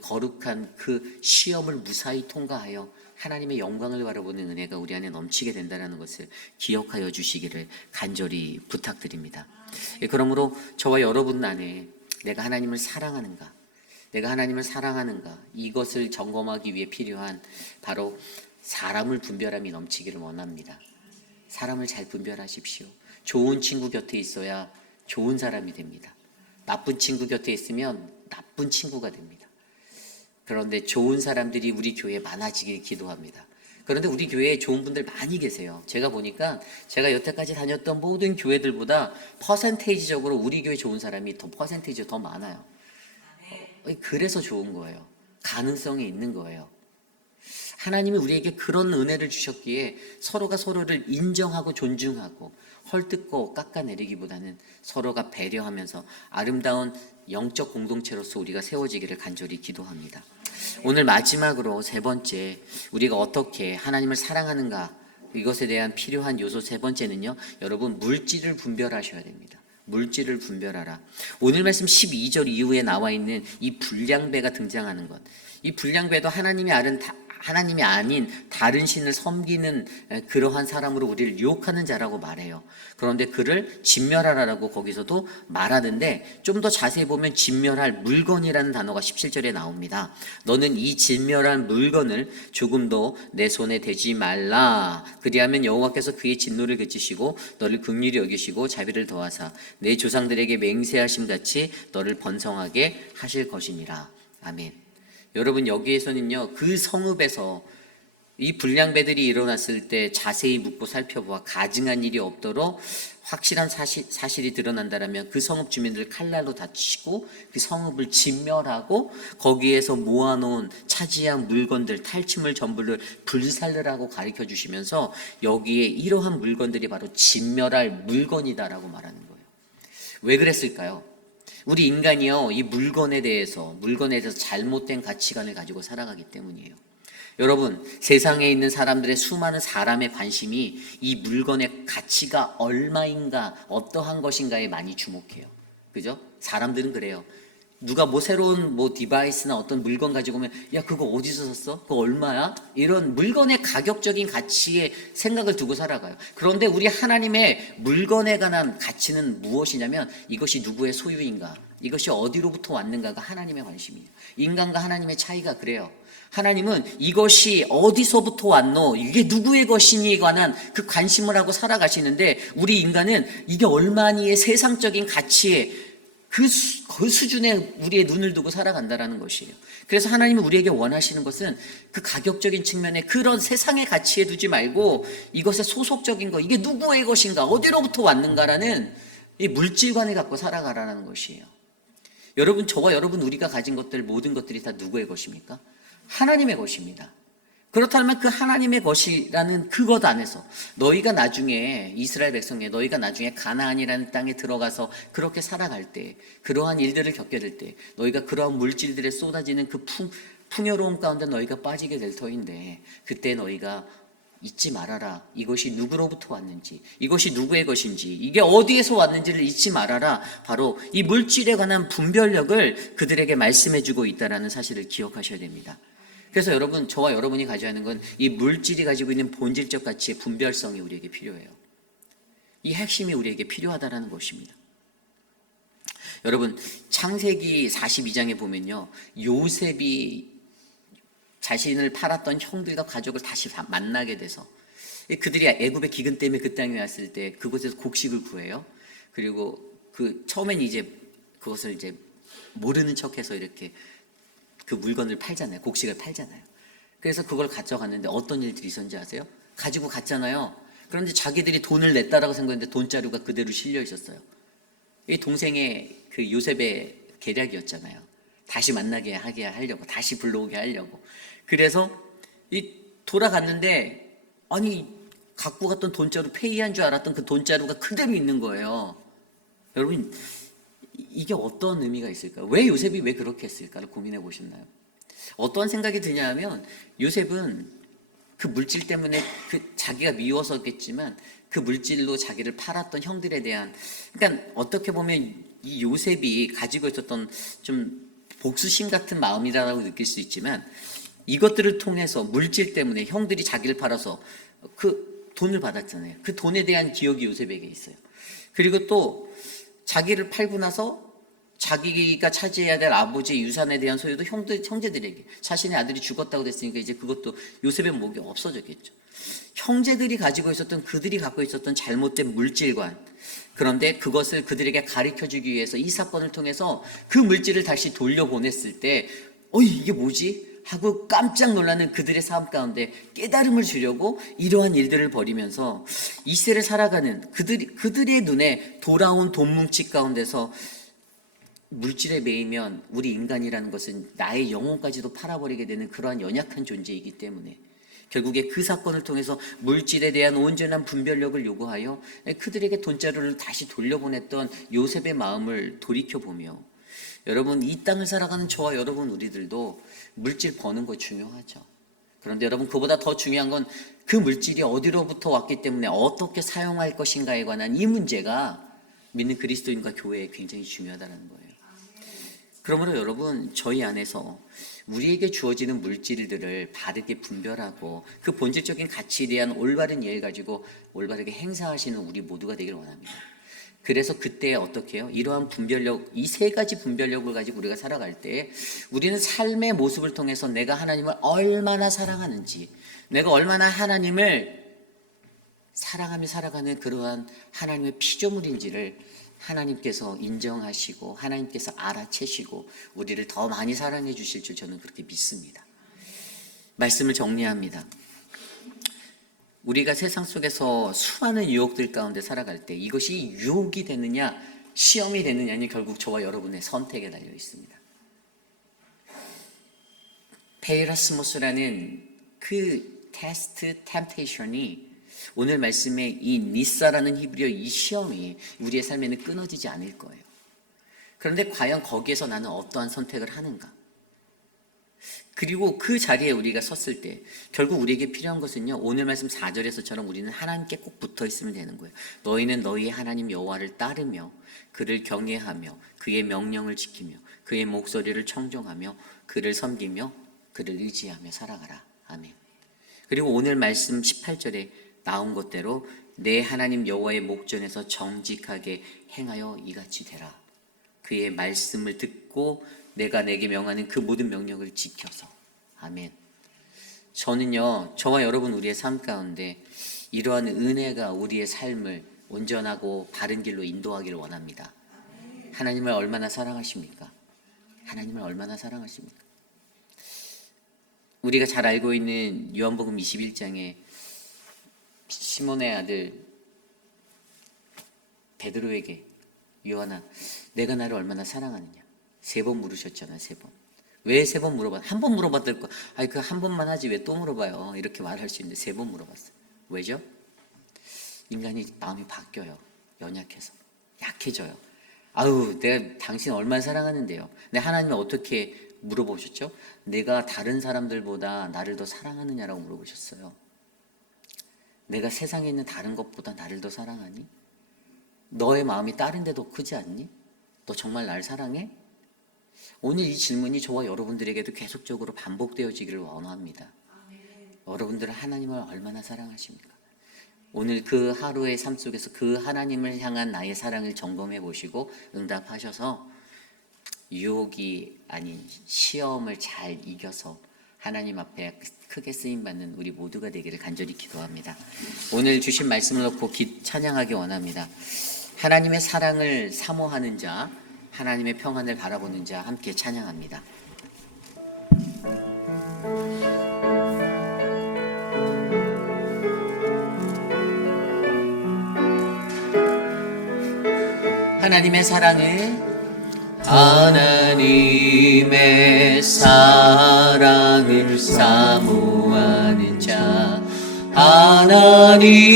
거룩한 그 시험을 무사히 통과하여 하나님의 영광을 바라보는 은혜가 우리 안에 넘치게 된다는 것을 기억하여 주시기를 간절히 부탁드립니다. 그러므로 저와 여러분 안에 내가 하나님을 사랑하는가, 내가 하나님을 사랑하는가, 이것을 점검하기 위해 필요한 바로 사람을 분별함이 넘치기를 원합니다. 사람을 잘 분별하십시오. 좋은 친구 곁에 있어야 좋은 사람이 됩니다. 나쁜 친구 곁에 있으면 나쁜 친구가 됩니다. 그런데 좋은 사람들이 우리 교회에 많아지길 기도합니다. 그런데 우리 교회에 좋은 분들 많이 계세요. 제가 보니까 제가 여태까지 다녔던 모든 교회들보다 퍼센테이지적으로 우리 교회 좋은 사람이 퍼센테이지가 더 많아요. 그래서 좋은 거예요. 가능성이 있는 거예요. 하나님이 우리에게 그런 은혜를 주셨기에 서로가 서로를 인정하고 존중하고 헐뜯고 깎아내리기보다는 서로가 배려하면서 아름다운 영적 공동체로서 우리가 세워지기를 간절히 기도합니다. 오늘 마지막으로 세 번째, 우리가 어떻게 하나님을 사랑하는가, 이것에 대한 필요한 요소 세 번째는요, 여러분, 물질을 분별하셔야 됩니다. 물질을 분별하라. 오늘 말씀 12절 이후에 나와 있는 이 불량배가 등장하는 것, 이 불량배도 하나님이 아닌 다른 신을 섬기는 그러한 사람으로 우리를 유혹하는 자라고 말해요. 그런데 그를 진멸하라라고 거기서도 말하는데, 좀 더 자세히 보면 진멸할 물건이라는 단어가 17절에 나옵니다. 너는 이 진멸한 물건을 조금도 내 손에 대지 말라. 그리하면 여호와께서 그의 진노를 그치시고 너를 긍휼히 여기시고 자비를 더하사 내 조상들에게 맹세하심 같이 너를 번성하게 하실 것이니라. 아멘. 여러분, 여기에서는요, 그 성읍에서 이 불량배들이 일어났을 때 자세히 묻고 살펴보아 가증한 일이 없도록 확실한 사실이 드러난다면 그 성읍 주민들을 칼날로 다치고 그 성읍을 진멸하고 거기에서 모아놓은 차지한 물건들, 탈취물 전부를 불살르라고 가르쳐 주시면서 여기에 이러한 물건들이 바로 진멸할 물건이다라고 말하는 거예요. 왜 그랬을까요? 우리 인간이요, 이 물건에 대해서 잘못된 가치관을 가지고 살아가기 때문이에요. 여러분, 세상에 있는 사람들의 수많은 사람의 관심이 이 물건의 가치가 얼마인가, 어떠한 것인가에 많이 주목해요. 그죠? 사람들은 그래요. 누가 새로운 디바이스나 어떤 물건 가지고 오면, 야, 그거 어디서 샀어? 그거 얼마야? 이런 물건의 가격적인 가치에 생각을 두고 살아가요. 그런데 우리 하나님의 물건에 관한 가치는 무엇이냐면, 이것이 누구의 소유인가, 이것이 어디로부터 왔는가가 하나님의 관심이에요. 인간과 하나님의 차이가 그래요. 하나님은 이것이 어디서부터 왔노, 이게 누구의 것이니에 관한 그 관심을 하고 살아가시는데, 우리 인간은 이게 얼마니의 세상적인 가치에 그 수준에 우리의 눈을 두고 살아간다라는 것이에요. 그래서 하나님이 우리에게 원하시는 것은 그 가격적인 측면에 그런 세상의 가치에 두지 말고 이것의 소속적인 것, 이게 누구의 것인가, 어디로부터 왔는가라는 이 물질관을 갖고 살아가라는 것이에요. 여러분, 저와 여러분, 우리가 가진 것들, 모든 것들이 다 누구의 것입니까? 하나님의 것입니다. 그렇다면 그 하나님의 것이라는 그것 안에서 너희가 나중에, 이스라엘 백성에 너희가 나중에 가나안이라는 땅에 들어가서 그렇게 살아갈 때, 그러한 일들을 겪게 될 때 너희가 그러한 물질들에 쏟아지는 그 풍요로움 가운데 너희가 빠지게 될 터인데, 그때 너희가 잊지 말아라. 이것이 누구로부터 왔는지, 이것이 누구의 것인지, 이게 어디에서 왔는지를 잊지 말아라. 바로 이 물질에 관한 분별력을 그들에게 말씀해주고 있다는 사실을 기억하셔야 됩니다. 그래서 여러분, 저와 여러분이 가져야 하는 건 이 물질이 가지고 있는 본질적 가치의 분별성이 우리에게 필요해요. 이 핵심이 우리에게 필요하다는 것입니다. 여러분, 창세기 42장에 보면요, 요셉이 자신을 팔았던 형들과 가족을 다시 만나게 돼서, 그들이 애굽의 기근 때문에 그 땅에 왔을 때 그곳에서 곡식을 구해요. 그리고 처음엔 이제 그것을 이제 모르는 척해서 이렇게 그 물건을 팔잖아요. 곡식을 팔잖아요. 그래서 그걸 가져갔는데 어떤 일들이 있었는지 아세요? 가지고 갔잖아요. 그런데 자기들이 돈을 냈다라고 생각했는데 돈자루가 그대로 실려 있었어요. 이 동생의 그 요셉의 계략이었잖아요. 다시 만나게 하게 하려고, 다시 불러오게 하려고. 그래서 돌아갔는데, 아니, 갖고 갔던 돈자루, 페이한 줄 알았던 그 돈자루가 그대로 있는 거예요. 여러분, 이게 어떤 의미가 있을까요? 왜 요셉이 왜 그렇게 했을까를 고민해 보셨나요? 어떤 생각이 드냐 하면, 요셉은 그 물질 때문에 자기가 미워서겠지만 그 물질로 자기를 팔았던 형들에 대한, 그러니까 어떻게 보면 이 요셉이 가지고 있었던 좀 복수심 같은 마음이라고 느낄 수 있지만, 이것들을 통해서 물질 때문에 형들이 자기를 팔아서 그 돈을 받았잖아요. 그 돈에 대한 기억이 요셉에게 있어요. 그리고 또 자기를 팔고 나서 자기가 차지해야 될 아버지의 유산에 대한 소유도 형제들에게, 자신의 아들이 죽었다고 됐으니까 이제 그것도 요셉의 목이 없어졌겠죠. 형제들이 가지고 있었던, 그들이 갖고 있었던 잘못된 물질관, 그런데 그것을 그들에게 가르쳐주기 위해서 이 사건을 통해서 그 물질을 다시 돌려보냈을 때 이게 뭐지? 하고 깜짝 놀라는 그들의 삶 가운데 깨달음을 주려고 이러한 일들을 벌이면서 이 세를 살아가는 그들의 눈에 돌아온 돈 뭉치 가운데서, 물질에 매이면 우리 인간이라는 것은 나의 영혼까지도 팔아버리게 되는 그러한 연약한 존재이기 때문에 결국에 그 사건을 통해서 물질에 대한 온전한 분별력을 요구하여 그들에게 돈자루를 다시 돌려보냈던 요셉의 마음을 돌이켜보며, 여러분, 이 땅을 살아가는 저와 여러분 우리들도 물질 버는 거 중요하죠. 그런데 여러분, 그보다 더 중요한 건 그 물질이 어디로부터 왔기 때문에 어떻게 사용할 것인가에 관한 이 문제가 믿는 그리스도인과 교회에 굉장히 중요하다는 거예요. 그러므로 여러분, 저희 안에서 우리에게 주어지는 물질들을 바르게 분별하고 그 본질적인 가치에 대한 올바른 이해를 가지고 올바르게 행사하시는 우리 모두가 되길 원합니다. 그래서 그때 어떻게 해요? 이러한 분별력, 이 세 가지 분별력을 가지고 우리가 살아갈 때 우리는 삶의 모습을 통해서 내가 하나님을 얼마나 사랑하는지, 내가 얼마나 하나님을 사랑하며 살아가는 그러한 하나님의 피조물인지를 하나님께서 인정하시고 하나님께서 알아채시고 우리를 더 많이 사랑해 주실 줄 저는 그렇게 믿습니다. 말씀을 정리합니다. 우리가 세상 속에서 수많은 유혹들 가운데 살아갈 때 이것이 유혹이 되느냐 시험이 되느냐는 결국 저와 여러분의 선택에 달려 있습니다. 페이라스모스라는 그 테스트 템테이션이, 오늘 말씀의 이 니사라는 히브리어 이 시험이 우리의 삶에는 끊어지지 않을 거예요. 그런데 과연 거기에서 나는 어떠한 선택을 하는가? 그리고 그 자리에 우리가 섰을 때 결국 우리에게 필요한 것은요, 오늘 말씀 4절에서처럼 우리는 하나님께 꼭 붙어 있으면 되는 거예요. 너희는 너희의 하나님 여호와를 따르며 그를 경외하며 그의 명령을 지키며 그의 목소리를 청종하며 그를 섬기며 그를 의지하며 살아가라. 아멘. 그리고 오늘 말씀 18절에 나온 것대로 내 하나님 여호와의 목전에서 정직하게 행하여 이같이 되라. 그의 말씀을 듣고 내가 내게 명하는 그 모든 명령을 지켜서. 아멘. 저는요, 저와 여러분 우리의 삶 가운데 이러한 은혜가 우리의 삶을 온전하고 바른 길로 인도하기를 원합니다. 하나님을 얼마나 사랑하십니까? 하나님을 얼마나 사랑하십니까? 우리가 잘 알고 있는 요한복음 21장에 시몬의 아들 베드로에게 요한아, 내가 나를 얼마나 사랑하느냐 3번 물으셨잖아요. 3번. 왜 3번 물어봐? 한 번 물어봤을 거. 아니 그 한 번만 하지 왜 또 물어봐요? 이렇게 말할 수 있는데 3번 물어봤어요. 왜죠? 인간이 마음이 바뀌어요. 연약해서 약해져요. 아유, 내가 당신 얼마나 사랑하는데요. 근데 하나님은 어떻게 물어보셨죠? 내가 다른 사람들보다 나를 더 사랑하느냐라고 물어보셨어요. 내가 세상에 있는 다른 것보다 나를 더 사랑하니? 너의 마음이 다른 데도 크지 않니? 너 정말 날 사랑해? 오늘 이 질문이 저와 여러분들에게도 계속적으로 반복되어지기를 원합니다. 여러분들은 하나님을 얼마나 사랑하십니까? 오늘 그 하루의 삶 속에서 그 하나님을 향한 나의 사랑을 점검해 보시고 응답하셔서 유혹이 아닌 시험을 잘 이겨서 하나님 앞에 크게 쓰임받는 우리 모두가 되기를 간절히 기도합니다. 오늘 주신 말씀을 놓고 찬양하기 원합니다. 하나님의 사랑을 사모하는 자, 하나님의 평안을 바라보는 자 함께 찬양합니다. 하나님의 사랑을 사모하는 자, 하나님의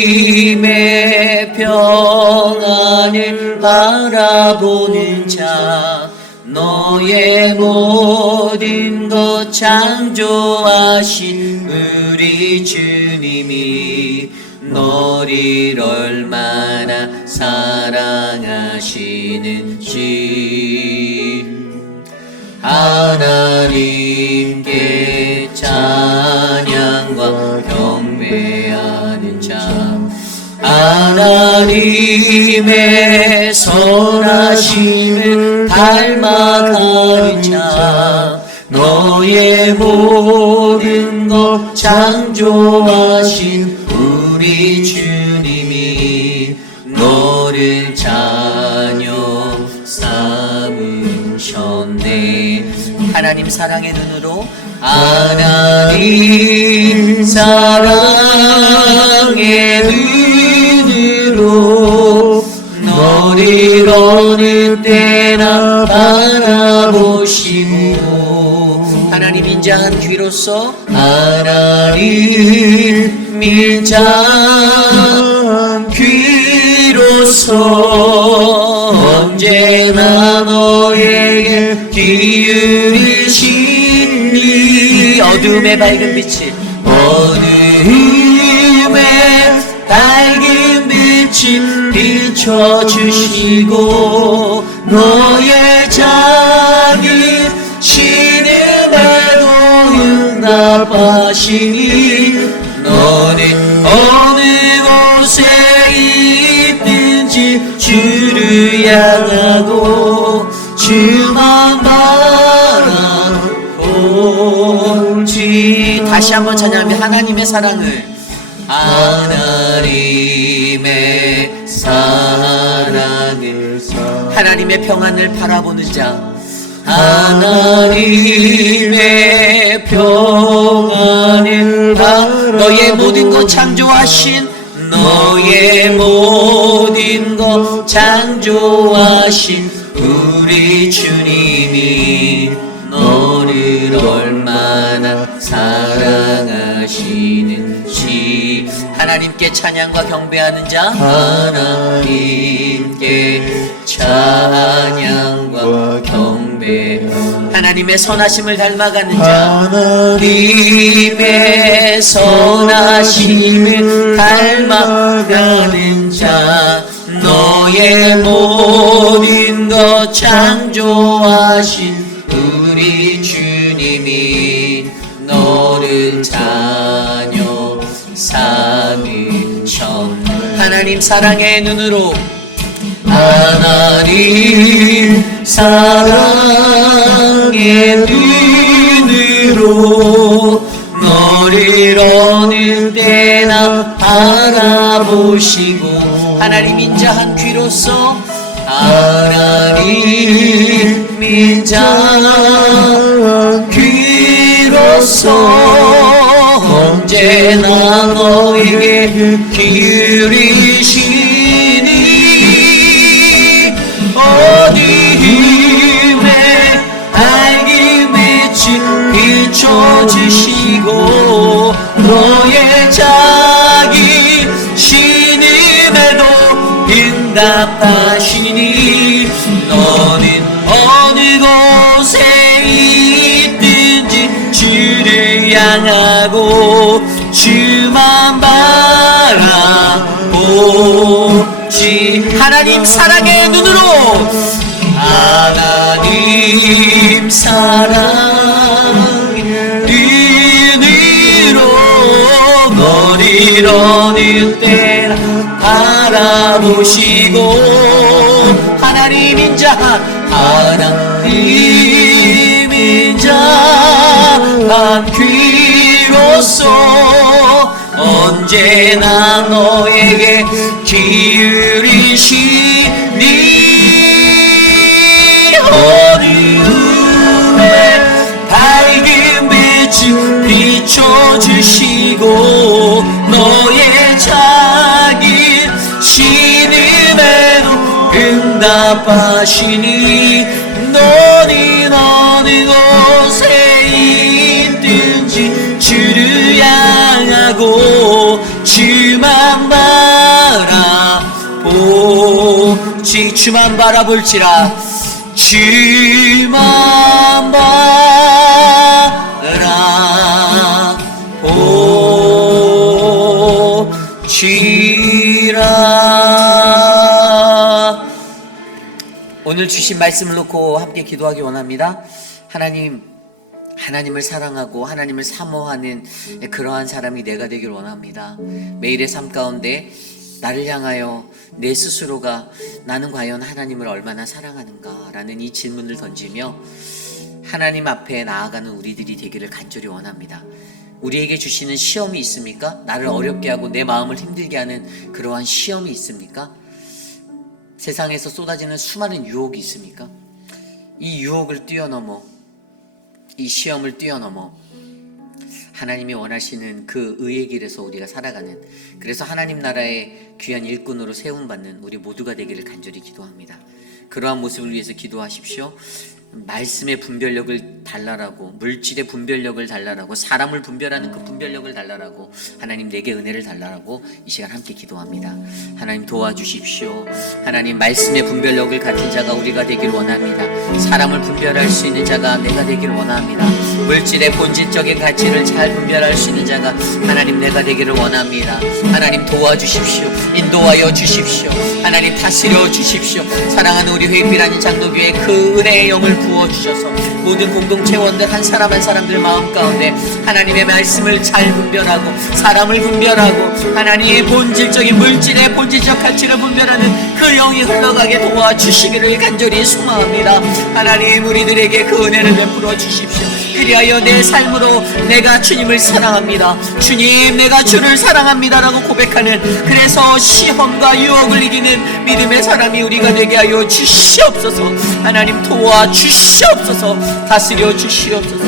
평안을 바라보는 자, 너의 모든 것 창조하신 우리 주님이 너를 얼마나 사랑하시는지 하나님께 찬양과 경배하는 자, 하나님의 선하심을 닮아가는 자, 너의 모든 것 창조하신 우리 주님이 너를 자녀 삼으셨네. 하나님 사랑의 눈으로, 하나님 사랑의 눈으로 너를 어느 때나 바라보시고, 하나님 인자한 귀로서, 하나님 인자한 귀로서 언제나 너에게 기울이시니 어둠의 밝은 빛이, 어둠의 밝은 빛을 비춰주시고 너의 작은 신음에도 응답하시니 너는 어느 곳에 있든지 주를 향하고 주만 바라보지. 다시 한번 찬양하며 하나님의 사랑을, 하나님의 사랑을, 하나님의 평안을 바라보는 자, 하나님의 평안을 너의 모든 것 창조하신, 너의 모든 것 창조하신 우리 주님이 너를 얼마나 사랑하시는지 하나님께 찬양과 경배하는 자, 하나님께 찬양과 경배, 하나님의 선하심을 닮아가는 자, 하나님의 선하심을 닮아가는 자, 너의 모든 것 창조하신 우리 주님이 너를 자녀 삼으셨네. 하나님 사랑의 눈으로, 하나님 사랑의 눈으로 너를 어느 때나 바라보시고, 하나님 인자한 귀로서, 하나님 인자한 귀로서 언제나 너에게 기울이시니 어둠의 밝은 빛을 비춰주시고 너의 작은 신음에도 응답하시니 너는 어느 곳에 있든지 주를 향하고 주만 바라보지. 바라보지. 하나님 사랑의 눈으로, 하나님 사랑의 눈으로 너를 어느 때나 바라보시고, 하나님인 자, 하나님인 자 한 귀로서 언제나 너에게 기울이시니, 어두움에 밝은 빛을 비춰주시고 너의 작은 신음에도 응답하시니, 너는 어느 곳에 있든지 주를 향하고 주만 바라보지. 주만 바라볼지라, 주만 바라보지라. 오늘 주신 말씀을 놓고 함께 기도하기 원합니다. 하나님을 사랑하고 하나님을 사모하는 그러한 사람이 내가 되길 원합니다. 매일의 삶 가운데 나를 향하여 내 스스로가 나는 과연 하나님을 얼마나 사랑하는가 라는 이 질문을 던지며 하나님 앞에 나아가는 우리들이 되기를 간절히 원합니다. 우리에게 주시는 시험이 있습니까? 나를 어렵게 하고 내 마음을 힘들게 하는 그러한 시험이 있습니까? 세상에서 쏟아지는 수많은 유혹이 있습니까? 이 유혹을 뛰어넘어, 이 시험을 뛰어넘어 하나님이 원하시는 그 의의 길에서 우리가 살아가는, 그래서 하나님 나라의 귀한 일꾼으로 세움받는 우리 모두가 되기를 간절히 기도합니다. 그러한 모습을 위해서 기도하십시오. 말씀의 분별력을 달라라고, 물질의 분별력을 달라라고, 사람을 분별하는 그 분별력을 달라라고, 하나님 내게 은혜를 달라라고 이 시간 함께 기도합니다. 하나님 도와주십시오. 하나님 말씀의 분별력을 가진 자가 우리가 되기를 원합니다. 사람을 분별할 수 있는 자가 내가 되기를 원합니다. 물질의 본질적인 가치를 잘 분별할 수 있는 자가 하나님 내가 되기를 원합니다. 하나님 도와주십시오. 인도하여 주십시오. 하나님 다스려 주십시오. 사랑하는 우리 회피라는 장로교회 그 은혜의 영을 부어주셔서 모든 공동체원들 한 사람 한 사람들 마음 가운데 하나님의 말씀을 잘 분별하고 사람을 분별하고 하나님의 본질적인 물질의 본질적 가치를 분별하는 그 영이 흘러가게 도와주시기를 간절히 소망합니다. 하나님 우리들에게 그 은혜를 베풀어 주십시오. 그리하여 내 삶으로 내가 주님을 사랑합니다, 주님 내가 주를 사랑합니다라고 고백하는, 그래서 시험과 유혹을 이기는 믿음의 사람이 우리가 되게 하여 주시옵소서. 하나님 도와주시옵소서. 다스려 주시옵소서.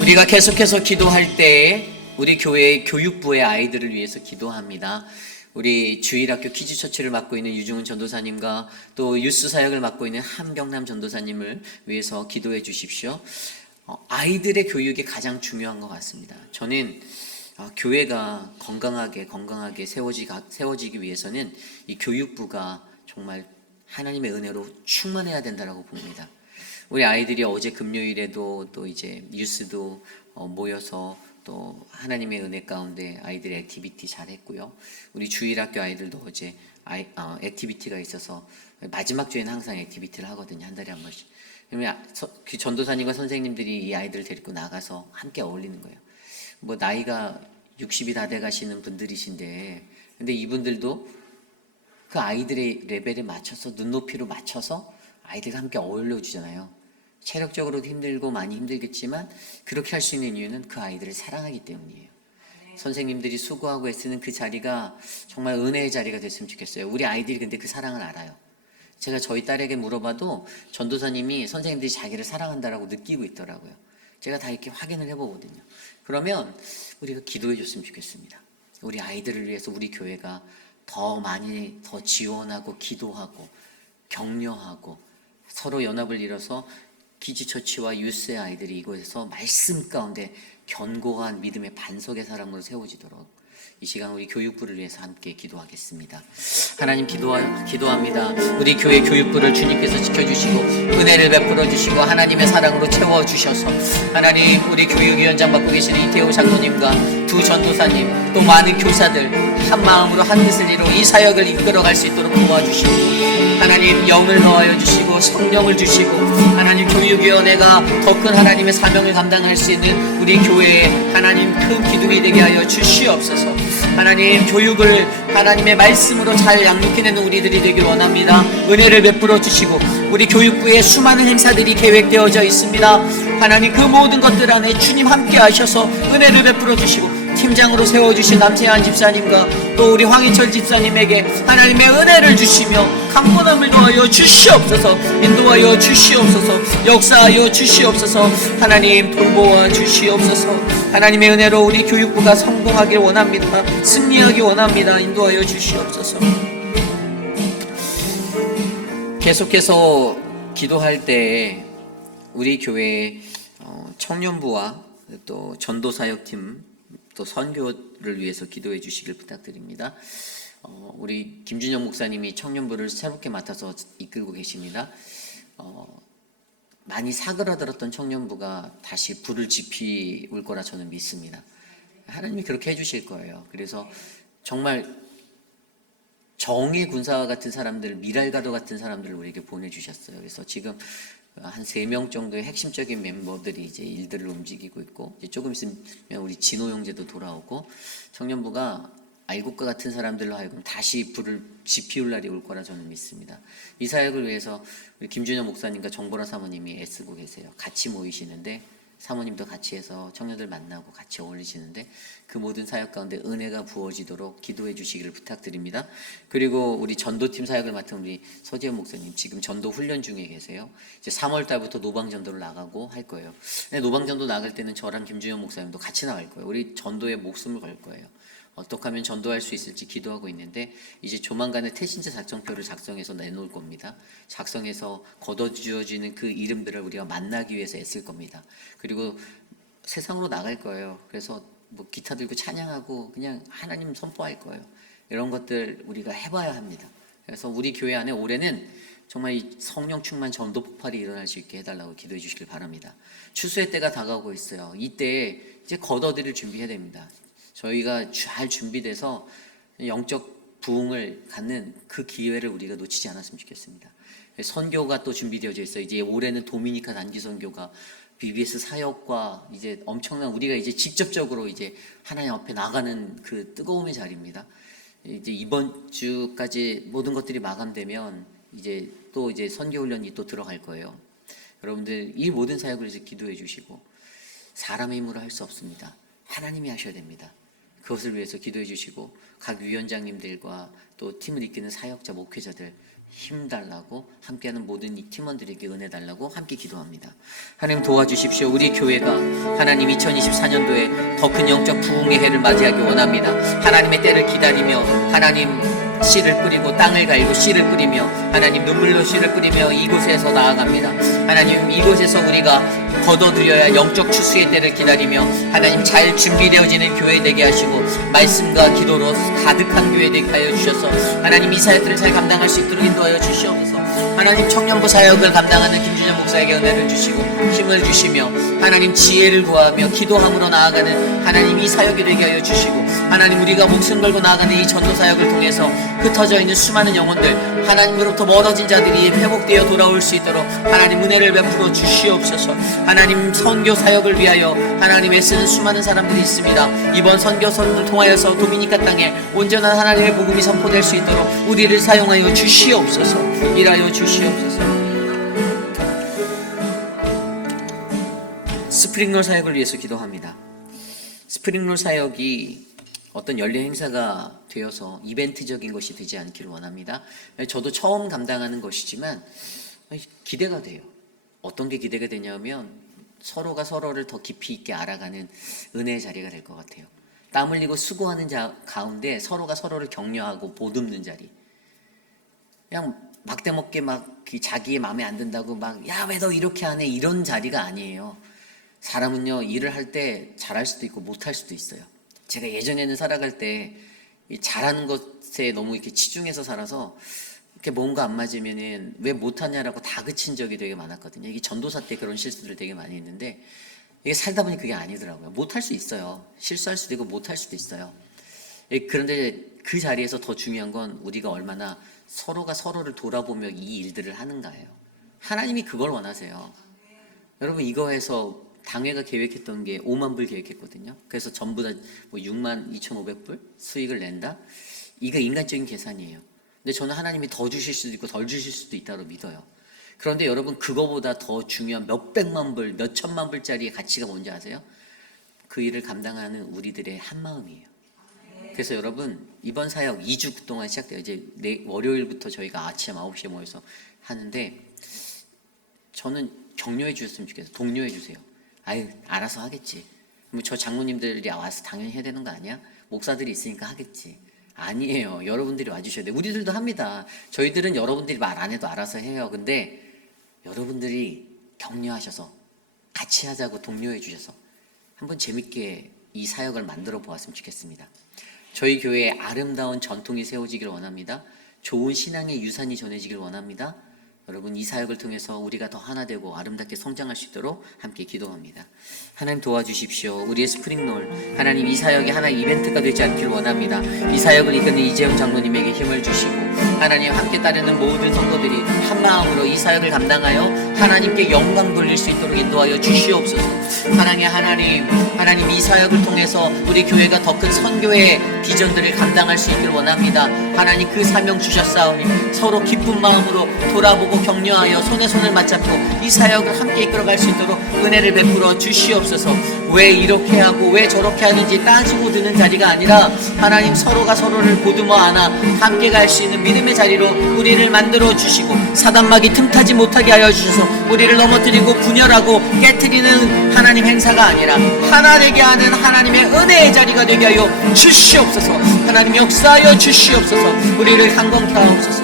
우리가 계속해서 기도할 때 우리 교회의 교육부의 아이들을 위해서 기도합니다. 우리 주일학교 키즈처치를 맡고 있는 유중훈 전도사님과 또 유스 사역을 맡고 있는 한경남 전도사님을 위해서 기도해 주십시오. 아이들의 교육이 가장 중요한 것 같습니다. 저는 교회가 건강하게 세워지기 위해서는 이 교육부가 정말 하나님의 은혜로 충만해야 된다고 봅니다. 우리 아이들이 어제 금요일에도 또 이제 유스도 모여서 또 하나님의 은혜 가운데 아이들의 액티비티 잘했고요. 우리 주일학교 아이들도 어제 액티비티가 있어서 마지막 주에는 항상 액티비티를 하거든요. 한 달에 한 번씩. 그러면 그 전도사님과 선생님들이 이 아이들을 데리고 나가서 함께 어울리는 거예요. 뭐 나이가 60이 다 돼가시는 분들이신데, 근데 이분들도 그 아이들의 레벨에 맞춰서 눈높이로 맞춰서 아이들과 함께 어울려주잖아요. 체력적으로도 힘들고 많이 힘들겠지만 그렇게 할 수 있는 이유는 그 아이들을 사랑하기 때문이에요. 선생님들이 수고하고 애쓰는 그 자리가 정말 은혜의 자리가 됐으면 좋겠어요. 우리 아이들이 근데 그 사랑을 알아요. 제가 저희 딸에게 물어봐도 전도사님이 선생님들이 자기를 사랑한다라고 느끼고 있더라고요. 제가 다 이렇게 확인을 해보거든요. 그러면 우리가 기도해 줬으면 좋겠습니다. 우리 아이들을 위해서 우리 교회가 더 많이 더 지원하고 기도하고 격려하고 서로 연합을 이뤄서 키즈처치와 유스의 아이들이 이곳에서 말씀 가운데 견고한 믿음의 반석의 사람으로 세워지도록 이 시간 우리 교육부를 위해서 함께 기도하겠습니다. 하나님 기도합니다. 우리 교회 교육부를 주님께서 지켜주시고 은혜를 베풀어 주시고 하나님의 사랑으로 채워주셔서 하나님 우리 교육위원장 맡고 계시는 이태호 장로님과 두 전도사님 또 많은 교사들 한 마음으로 한 뜻을 이루어 이 사역을 이끌어갈 수 있도록 도와주시고 하나님 영을 넣어여 주시고 성령을 주시고 하나님 교육위원회가 더 큰 하나님의 사명을 감당할 수 있는 우리 교회에 하나님 큰 기둥이 되게 하여 주시옵소서. 하나님 교육을 하나님의 말씀으로 잘 양육해내는 우리들이 되길 원합니다. 은혜를 베풀어 주시고 우리 교육부에 수많은 행사들이 계획되어져 있습니다. 하나님 그 모든 것들 안에 주님 함께 하셔서 은혜를 베풀어 주시고 팀장으로 세워주신 남세한 집사님과 또 우리 황희철 집사님에게 하나님의 은혜를 주시며 강건함을 더하여 주시옵소서. 인도하여 주시옵소서. 역사하여 주시옵소서. 하나님 돌보아 주시옵소서. 하나님의 은혜로 우리 교육부가 성공하길 원합니다. 승리하길 원합니다. 인도하여 주시옵소서. 계속해서 기도할 때 우리 교회 청년부와 또 전도사역팀 또 선교를 위해서 기도해 주시길 부탁드립니다. 우리 김준영 목사님이 청년부를 새롭게 맡아서 이끌고 계십니다. 많이 사그라들었던 청년부가 다시 불을 지피울 거라 저는 믿습니다. 하나님이 그렇게 해주실 거예요. 그래서 정말 정의 군사와 같은 사람들, 미랄가도 같은 사람들을 우리에게 보내주셨어요. 그래서 지금 한 3명 정도의 핵심적인 멤버들이 이제 일들을 움직이고 있고, 이제 조금 있으면 우리 진호 형제도 돌아오고, 청년부가 알곡과 같은 사람들로 하여금 다시 불을 지피울 날이 올 거라 저는 믿습니다. 이 사역을 위해서 우리 김준영 목사님과 정보라 사모님이 애쓰고 계세요. 같이 모이시는데, 사모님도 같이 해서 청년들 만나고 같이 어울리시는데 그 모든 사역 가운데 은혜가 부어지도록 기도해 주시기를 부탁드립니다. 그리고 우리 전도팀 사역을 맡은 우리 서지현 목사님 지금 전도 훈련 중에 계세요. 이제 3월 달부터 노방전도를 나가고 할 거예요. 노방전도 나갈 때는 저랑 김주현 목사님도 같이 나갈 거예요. 우리 전도에 목숨을 걸 거예요. 어떻게 하면 전도할 수 있을지 기도하고 있는데 이제 조만간에 태신자 작성표를 작성해서 내놓을 겁니다. 작성해서 걷어주어지는 그 이름들을 우리가 만나기 위해서 애쓸 겁니다. 그리고 세상으로 나갈 거예요. 그래서 뭐 기타 들고 찬양하고 그냥 하나님 선포할 거예요. 이런 것들 우리가 해봐야 합니다. 그래서 우리 교회 안에 올해는 정말 이 성령 충만 전도 폭발이 일어날 수 있게 해달라고 기도해 주시길 바랍니다. 추수의 때가 다가오고 있어요. 이때에 이제 걷어들일 준비해야 됩니다. 저희가 잘 준비돼서 영적 부흥을 갖는 그 기회를 우리가 놓치지 않았으면 좋겠습니다. 선교가 또 준비되어져 있어요. 이제 올해는 도미니카 단기 선교가 BBS 사역과 이제 엄청난 우리가 이제 직접적으로 이제 하나님 앞에 나가는 그 뜨거움의 자리입니다. 이제 이번 주까지 모든 것들이 마감되면 이제 또 이제 선교 훈련이 또 들어갈 거예요. 여러분들 이 모든 사역을 이제 기도해 주시고 사람의 힘으로 할 수 없습니다. 하나님이 하셔야 됩니다. 그것을 위해서 기도해 주시고 각 위원장님들과 또 팀을 이끄는 사역자, 목회자들 힘달라고 함께하는 모든 이 팀원들에게 은혜 달라고 함께 기도합니다. 하나님 도와주십시오. 우리 교회가 하나님 2024년도에 더 큰 영적 부흥의 해를 맞이하기 원합니다. 하나님의 때를 기다리며 하나님 씨를 뿌리고 땅을 갈고 씨를 뿌리며 하나님 눈물로 씨를 뿌리며 이곳에서 나아갑니다. 하나님 이곳에서 우리가 걷어들여야 영적 추수의 때를 기다리며 하나님 잘 준비되어지는 교회 되게 하시고 말씀과 기도로 가득한 교회 되게 하여 주셔서 하나님 이 사역들을 잘 감당할 수 있도록 인도하여 주시옵소서. 하나님 청년부 사역을 감당하는 김준현 목사에게 은혜를 주시고 힘을 주시며 하나님 지혜를 구하며 기도함으로 나아가는 하나님 이 사역이 되게 하여 주시고 하나님 우리가 목숨 걸고 나아가는 이 전도 사역을 통해서 흩어져 있는 수많은 영혼들 하나님으로부터 멀어진 자들이 회복되어 돌아올 수 있도록 하나님 은혜를 베풀어 주시옵소서. 하나님 선교 사역을 위하여 하나님 애쓰는 수많은 사람들이 있습니다. 이번 선교 선을 통하여서 도미니카 땅에 온전한 하나님의 복음이 선포될 수 있도록 우리를 사용하여 주시옵소서. 일하여 주시옵소서. 스프링롤 사역을 위해서 기도합니다. 스프링롤 사역이 어떤 연례 행사가 되어서 이벤트적인 것이 되지 않기를 원합니다. 저도 처음 감당하는 것이지만 기대가 돼요. 어떤 게 기대가 되냐면 서로가 서로를 더 깊이 있게 알아가는 은혜의 자리가 될 것 같아요. 땀 흘리고 수고하는 가운데 서로가 서로를 격려하고 보듬는 자리. 그냥 막대먹게 막 자기의 마음에 안 든다고 막 야 왜 너 이렇게 하네 이런 자리가 아니에요. 사람은요 일을 할 때 잘할 수도 있고 못할 수도 있어요. 제가 예전에는 살아갈 때 이 잘하는 것에 너무 이렇게 치중해서 살아서 이렇게 뭔가 안 맞으면은 왜 못하냐라고 다그친 적이 되게 많았거든요. 이게 전도사 때 그런 실수를 되게 많이 했는데 이게 살다 보니 그게 아니더라고요. 못할 수 있어요. 실수할 수도 있고 못할 수도 있어요. 그런데 그 자리에서 더 중요한 건 우리가 얼마나 서로가 서로를 돌아보며 이 일들을 하는가예요. 하나님이 그걸 원하세요. 여러분 이거에서 당회가 계획했던 게 5만 불 계획했거든요. 그래서 전부 다 뭐 6만 2,500불 수익을 낸다? 이거 인간적인 계산이에요. 근데 저는 하나님이 더 주실 수도 있고 덜 주실 수도 있다고 믿어요. 그런데 여러분 그거보다 더 중요한 몇백만 불, 몇천만 불짜리의 가치가 뭔지 아세요? 그 일을 감당하는 우리들의 한마음이에요. 그래서 여러분 이번 사역 2주 동안 시작돼요. 이제 월요일부터 저희가 아침 9시에 모여서 하는데 저는 격려해 주셨으면 좋겠어요. 독려해 주세요. 아유 알아서 하겠지. 뭐 저 장로님들이 와서 당연히 해야 되는 거 아니야? 목사들이 있으니까 하겠지. 아니에요. 여러분들이 와주셔야 돼요. 우리들도 합니다. 저희들은 여러분들이 말 안 해도 알아서 해요. 근데 여러분들이 격려하셔서 같이 하자고 독려해 주셔서 한번 재밌게 이 사역을 만들어 보았으면 좋겠습니다. 저희 교회에 아름다운 전통이 세워지길 원합니다. 좋은 신앙의 유산이 전해지길 원합니다. 여러분 이 사역을 통해서 우리가 더 하나 되고 아름답게 성장할 수 있도록 함께 기도합니다. 하나님 도와주십시오. 우리의 스프링롤 하나님 이 사역이 하나의 이벤트가 되지 않길 원합니다. 이 사역을 이끄는 이재영 장로님에게 힘을 주시고 하나님 함께 따르는 모든 성도들이 한 마음으로 이 사역을 감당하여 하나님께 영광 돌릴 수 있도록 인도하여 주시옵소서. 하나님 이 사역을 통해서 우리 교회가 더 큰 선교의 비전들을 감당할 수 있길 원합니다. 하나님 그 사명 주셨사오니 서로 기쁜 마음으로 돌아보고 격려하여 손에 손을 맞잡고 이 사역을 함께 이끌어갈 수 있도록 은혜를 베풀어 주시옵소서. 왜 이렇게 하고 왜 저렇게 하는지 따지고 드는 자리가 아니라 하나님 서로가 서로를 보듬어 안아 함께 갈 수 있는 믿음의 자리로 우리를 만들어 주시고 사단막이 틈타지 못하게 하여 주셔서 우리를 넘어뜨리고 분열하고 깨트리는 하나님 행사가 아니라 하나 되게 하는 하나님의 은혜의 자리가 되게 하여 주시옵소서. 하나님 역사하여 주시옵소서. 우리를 강건케 하옵소서.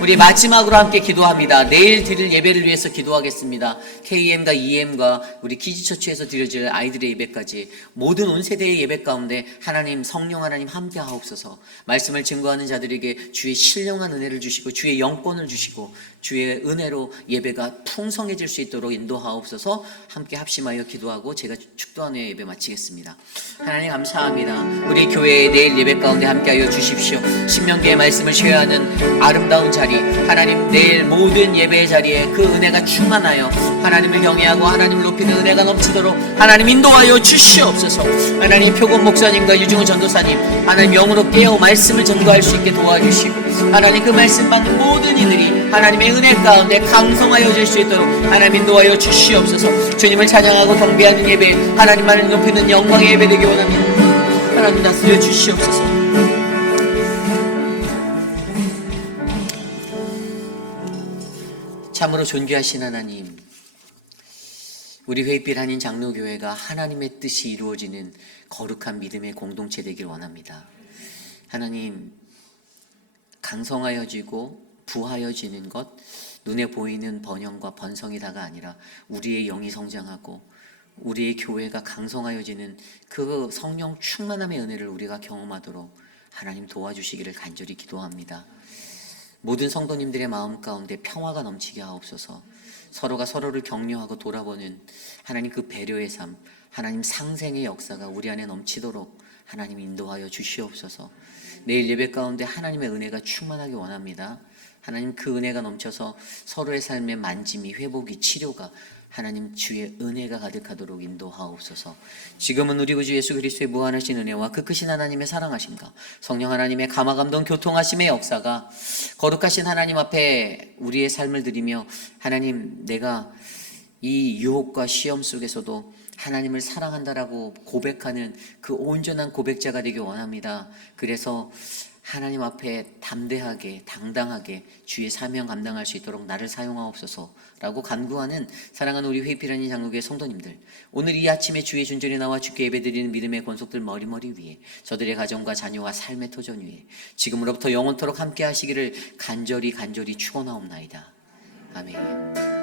우리 마지막으로 함께 기도합니다. 내일 드릴 예배를 위해서 기도하겠습니다. KM과 EM과 우리 키즈처치에서 드려질 아이들의 예배까지 모든 온 세대의 예배 가운데 하나님 성령 하나님 함께 하옵소서. 말씀을 증거하는 자들에게 주의 신령한 은혜를 주시고 주의 영권을 주시고 주의 은혜로 예배가 풍성해질 수 있도록 인도하옵소서. 함께 합심하여 기도하고 제가 축도하는 예배 마치겠습니다. 하나님 감사합니다. 우리 교회의 내일 예배 가운데 함께하여 주십시오. 신명기의 말씀을 쉐어하는 아름다운 자리 하나님 내일 모든 예배의 자리에 그 은혜가 충만하여 하나님을 경외하고 하나님을 높이는 은혜가 넘치도록 하나님 인도하여 주시옵소서. 하나님 표곤 목사님과 유중훈 전도사님 하나님 영으로 깨어 말씀을 전도할 수 있게 도와주시고 하나님 그 말씀 받는 모든 이들이 하나님의 은혜 가운데 강성하여질 수 있도록 하나님 인도하여 주시옵소서. 주님을 찬양하고 경배하는 예배 하나님만을 높이는 영광의 예배 되기 원합니다. 하나님 다스려 주시옵소서. 참으로 존귀하신 하나님, 우리 회빛 한인 장로교회가 하나님의 뜻이 이루어지는 거룩한 믿음의 공동체 되길 원합니다. 하나님, 강성하여지고 부하여지는 것, 눈에 보이는 번영과 번성이 다가 아니라 우리의 영이 성장하고 우리의 교회가 강성하여지는 그 성령 충만함의 은혜를 우리가 경험하도록 하나님 도와주시기를 간절히 기도합니다. 모든 성도님들의 마음 가운데 평화가 넘치게 하옵소서. 서로가 서로를 격려하고 돌아보는 하나님 그 배려의 삶, 하나님 상생의 역사가 우리 안에 넘치도록 하나님 인도하여 주시옵소서. 내일 예배 가운데 하나님의 은혜가 충만하기 원합니다. 하나님 그 은혜가 넘쳐서 서로의 삶의 만짐이 회복이 치료가 하나님 주의 은혜가 가득하도록 인도하옵소서. 지금은 우리 구주 예수 그리스도의 무한하신 은혜와 그 크신 하나님의 사랑하심과 성령 하나님의 감화감동 교통하심의 역사가 거룩하신 하나님 앞에 우리의 삶을 드리며 하나님 내가 이 유혹과 시험 속에서도 하나님을 사랑한다라고 고백하는 그 온전한 고백자가 되기 원합니다. 그래서 하나님 앞에 담대하게 당당하게 주의 사명 감당할 수 있도록 나를 사용하옵소서라고 간구하는 사랑하는 우리 회피라니 장로교회 성도님들, 오늘 이 아침에 주의 존전에 나와 주께 예배드리는 믿음의 권속들 머리머리 위에 저들의 가정과 자녀와 삶의 토전 위에 지금으로부터 영원토록 함께 하시기를 간절히 축원하옵나이다. 아멘.